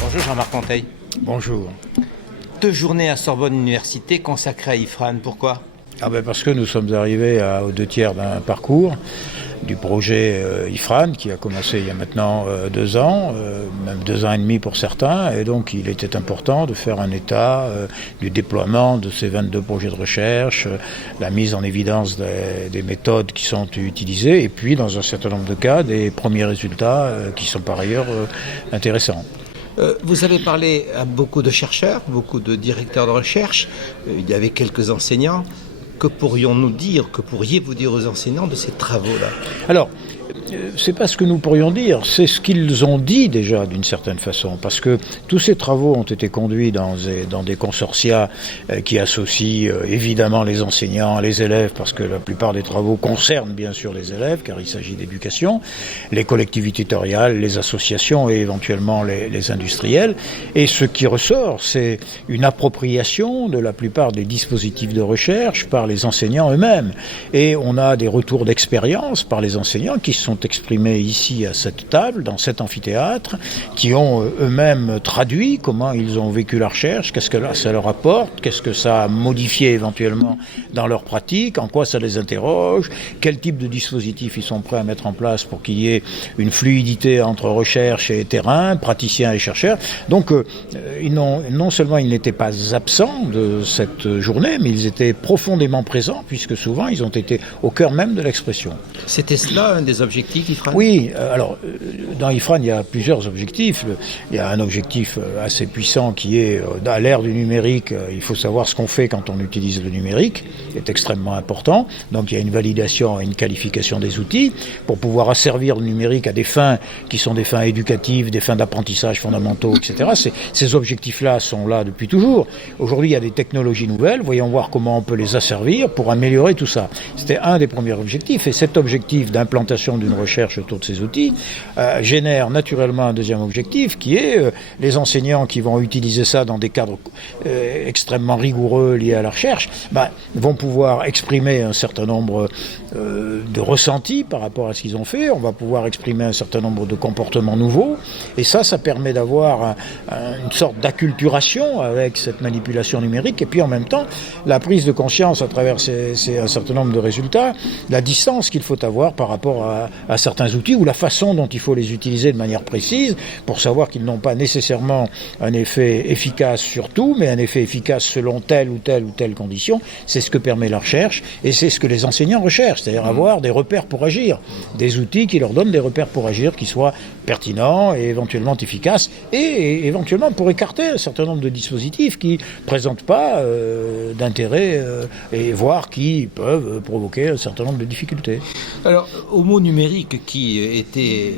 Bonjour Jean-Marc Monteil. Bonjour. 2 journées à Sorbonne Université consacrées à Ifran, pourquoi ? Parce que nous sommes arrivés aux 2 tiers d'un parcours du projet Ifran qui a commencé il y a maintenant 2 ans, même 2 ans et demi pour certains, et donc il était important de faire un état du déploiement de ces 22 projets de recherche, la mise en évidence des méthodes qui sont utilisées, et puis dans un certain nombre de cas des premiers résultats qui sont par ailleurs intéressants. Vous avez parlé à beaucoup de chercheurs, beaucoup de directeurs de recherche, il y avait quelques enseignants. Que pourrions-nous dire, que pourriez-vous dire aux enseignants de ces travaux-là ? Alors, c'est pas ce que nous pourrions dire, c'est ce qu'ils ont dit déjà d'une certaine façon, parce que tous ces travaux ont été conduits dans des consortia qui associent évidemment les enseignants, les élèves, parce que la plupart des travaux concernent bien sûr les élèves, car il s'agit d'éducation, les collectivités territoriales, les associations et éventuellement les industriels. Et ce qui ressort, c'est une appropriation de la plupart des dispositifs de recherche par les enseignants eux-mêmes. Et on a des retours d'expérience par les enseignants qui sont exprimés ici à cette table, dans cet amphithéâtre, qui ont eux-mêmes traduit comment ils ont vécu la recherche, qu'est-ce que ça leur apporte, qu'est-ce que ça a modifié éventuellement dans leur pratique, en quoi ça les interroge, quel type de dispositif ils sont prêts à mettre en place pour qu'il y ait une fluidité entre recherche et terrain, praticiens et chercheurs. Donc non seulement ils n'étaient pas absents de cette journée, mais ils étaient profondément présents, puisque souvent ils ont été au cœur même de l'expression. C'était cela un des objectifs Ifran ? Oui, alors dans Ifran il y a plusieurs objectifs. Il y a un objectif assez puissant qui est à l'ère du numérique, il faut savoir ce qu'on fait quand on utilise le numérique, c'est extrêmement important. Donc il y a une validation et une qualification des outils pour pouvoir asservir le numérique à des fins qui sont des fins éducatives, des fins d'apprentissage fondamentaux, etc. Ces objectifs-là sont là depuis toujours. Aujourd'hui il y a des technologies nouvelles, voyons voir comment on peut les asservir pour améliorer tout ça. C'était un des premiers objectifs, et cet objectif d'implantation d'une recherche autour de ces outils génère naturellement un deuxième objectif qui est les enseignants qui vont utiliser ça dans des cadres extrêmement rigoureux liés à la recherche vont pouvoir exprimer un certain nombre de ressentis par rapport à ce qu'ils ont fait. On va pouvoir exprimer un certain nombre de comportements nouveaux, et ça permet d'avoir une sorte d'acculturation avec cette manipulation numérique, et puis en même temps la prise de conscience à travers un certain nombre de résultats, la distance qu'il faut avoir par rapport à certains outils, ou la façon dont il faut les utiliser de manière précise pour savoir qu'ils n'ont pas nécessairement un effet efficace sur tout, mais un effet efficace selon telle ou telle condition. C'est ce que permet la recherche, et c'est ce que les enseignants recherchent, c'est-à-dire avoir des repères pour agir, des outils qui leur donnent des repères pour agir qui soient pertinents et éventuellement efficaces, et éventuellement pour écarter un certain nombre de dispositifs qui ne présentent pas d'intérêt et voire qui peuvent provoquer un certain nombre de difficultés. Alors, au mot numérique qui était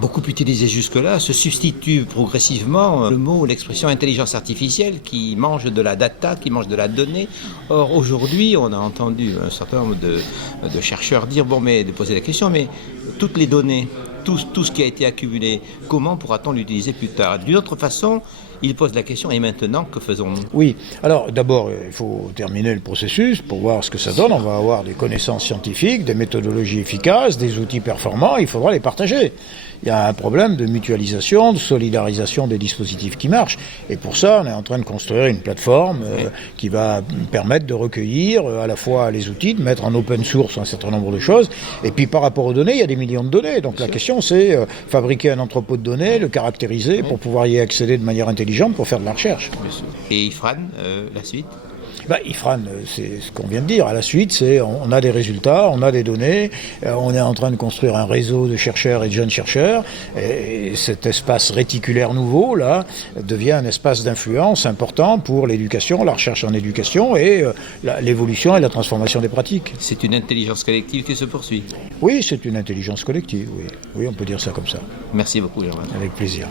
beaucoup utilisé jusque-là, se substitue progressivement le mot, l'expression intelligence artificielle qui mange de la data, qui mange de la donnée. Or, aujourd'hui, on a entendu un certain nombre de chercheurs dire, de poser la question, mais toutes les données, tout ce qui a été accumulé, comment pourra-t-on l'utiliser plus tard ? D'une autre façon, il pose la question, et maintenant, que faisons-nous ? Oui, alors d'abord, il faut terminer le processus pour voir ce que ça donne. On va avoir des connaissances scientifiques, des méthodologies efficaces, des outils performants, il faudra les partager. Il y a un problème de mutualisation, de solidarisation des dispositifs qui marchent. Et pour ça, on est en train de construire une plateforme qui va permettre de recueillir à la fois les outils, de mettre en open source un certain nombre de choses. Et puis par rapport aux données, il y a des millions de données. Donc la question, c'est fabriquer un entrepôt de données, le caractériser pour pouvoir y accéder de manière intelligente pour faire de la recherche. Et Ifran, la suite ? Ifran, c'est ce qu'on vient de dire. À la suite, c'est on a des résultats, on a des données, on est en train de construire un réseau de chercheurs et de jeunes chercheurs, et cet espace réticulaire nouveau, là, devient un espace d'influence important pour l'éducation, la recherche en éducation et l'évolution et la transformation des pratiques. C'est une intelligence collective qui se poursuit. Oui, c'est une intelligence collective, oui. Oui, on peut dire ça comme ça. Merci beaucoup, Jean-Marc. Avec plaisir.